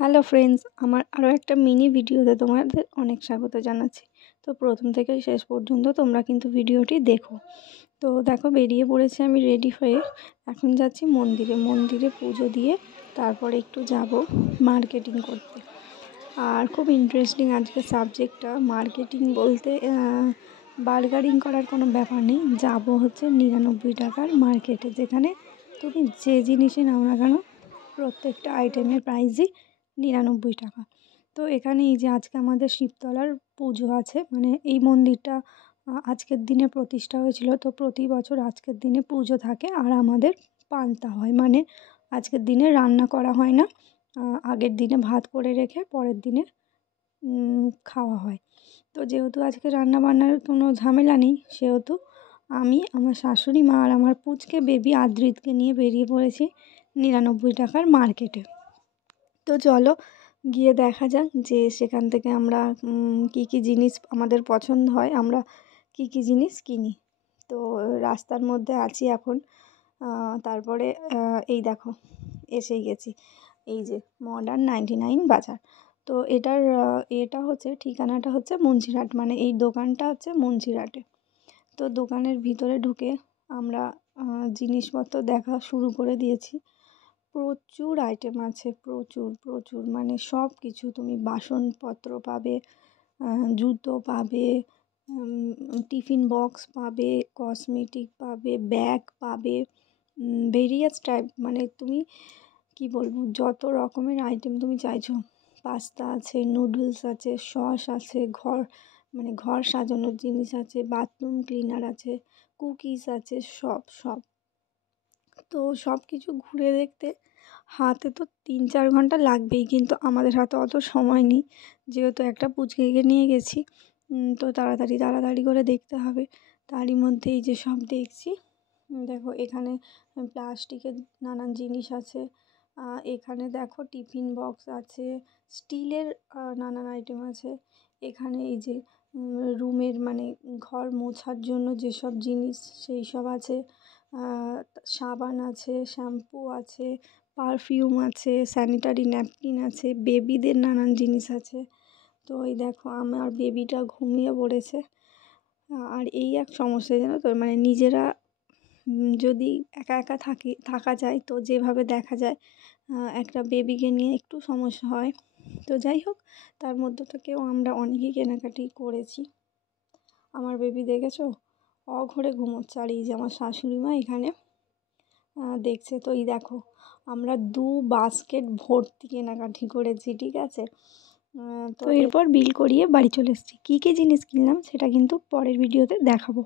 Hello friends, আমার আরও একটা মিনি ভিডিওতে তোমাদের অনেক স্বাগত জানাচ্ছি। তো প্রথম থেকে শেষ পর্যন্ত তোমরা কিন্তু ভিডিওটি দেখো। তো দেখো, বেরিয়ে পড়েছি আমি রেডি হয়ে। এখন যাচ্ছি মন্দিরে পুজো দিয়ে তারপরে একটু যাব মার্কেটিং করতে। আর খুব ইন্টারেস্টিং আজকে সাবজেক্টটা। মার্কেটিং বলতে বার্গারিং করার কোনো ব্যাপার নেই। যাব হচ্ছে 99 টাকার মার্কেটে, যেখানে তুমি যে জিনিসই নাও না কেন প্রত্যেকটা আইটেমের প্রাইসই 99 টাকা। তো এখানে এই যে আজকে আমাদের শিবতলার পুজো আছে, মানে এই মন্দিরটা আজকের দিনে প্রতিষ্ঠা হয়েছিল। তো প্রতি বছর আজকের দিনে পুজো থাকে আর আমাদের পান্তা হয়, মানে আজকের দিনে রান্না করা হয় না, আগের দিনে ভাত করে রেখে পরের দিনে খাওয়া হয়। তো যেহেতু আজকে রান্নাবান্নার কোনো ঝামেলা নেই, সেহেতু আমি, আমার শাশুড়ি মা আর আমার পুচকে বেবি আদ্রিতকে নিয়ে বেরিয়ে পড়েছি 99 টাকার মার্কেটে। তো চলো গিয়ে দেখা যাক যে সেখান থেকে আমরা কী কী জিনিস আমাদের পছন্দ হয়, আমরা কী কী জিনিস কিনি। তো রাস্তার মধ্যে আছি এখন। তারপরে এই দেখো এসেই গেছি, এই যে মডার্ন 99 বাজার। তো এটা হচ্ছে ঠিকানাটা হচ্ছে মুন্সিরহাট, মানে এই দোকানটা হচ্ছে মুন্সিরহাটে। তো দোকানের ভিতরে ঢুকে আমরা জিনিসপত্র দেখা শুরু করে দিয়েছি। প্রচুর আইটেম আছে, প্রচুর মানে সব কিছু। তুমি বাসনপত্র পাবে, জুতো পাবে, টিফিন বক্স পাবে, কসমেটিক পাবে, ব্যাগ পাবে, ভেরিয়াস টাইপ, মানে তুমি কি বলবো, যত রকমের আইটেম তুমি চাইছো। পাস্তা আছে, নুডলস আছে, সস আছে, ঘর সাজানোর জিনিস আছে, বাথরুম ক্লিনার আছে, কুকিজ আছে, সব। তো সব কিছু ঘুরে দেখতে হাতে তো 3-4 ঘন্টা লাগবেই, কিন্তু আমাদের হাতে অত সময় নেই, যেহেতু একটা পুচকেকে নিয়ে গেছি। তো তাড়াতাড়ি করে দেখতে হবে। তারই মধ্যে এই যে সব দেখছি, দেখো এখানে প্লাস্টিকের নানান জিনিস আছে। এখানে দেখো টিফিন বক্স আছে, স্টিলের নানান আইটেম আছে। এখানে এই যে রুমের, মানে ঘর মোছার জন্য যেসব জিনিস সেই সব আছে। সাবান আছে, শ্যাম্পু আছে, পারফিউম আছে, স্যানিটারি ন্যাপকিন আছে, বেবিদের নানান জিনিস আছে। তো এই দেখো আমার বেবিটা ঘুমিয়ে পড়েছে। আর এই এক সমস্যা, জানো তো, মানে নিজেরা যদি একা থাকা যায়, তো যেভাবে দেখা যায় একটা বেবিকে নিয়ে একটু সমস্যা হয়। তো যাই হোক, তার মধ্য থেকেও আমরা অনেকই কেনাকাটি করেছি। আমার বেবি দেখেছো, অঘরে ঘুমোচ্ছে। আর এই যে আমার শাশুড়ি মা এখানে দেখছে। তো এই দেখো আমরা 2 বাস্কেট ভর্তি কেনাকাটি করেছি, ঠিক আছে। তো এরপর বিল করিয়ে বাড়ি চলে এসেছি। কী কী জিনিস কিনলাম সেটা কিন্তু পরের ভিডিওতে দেখাবো।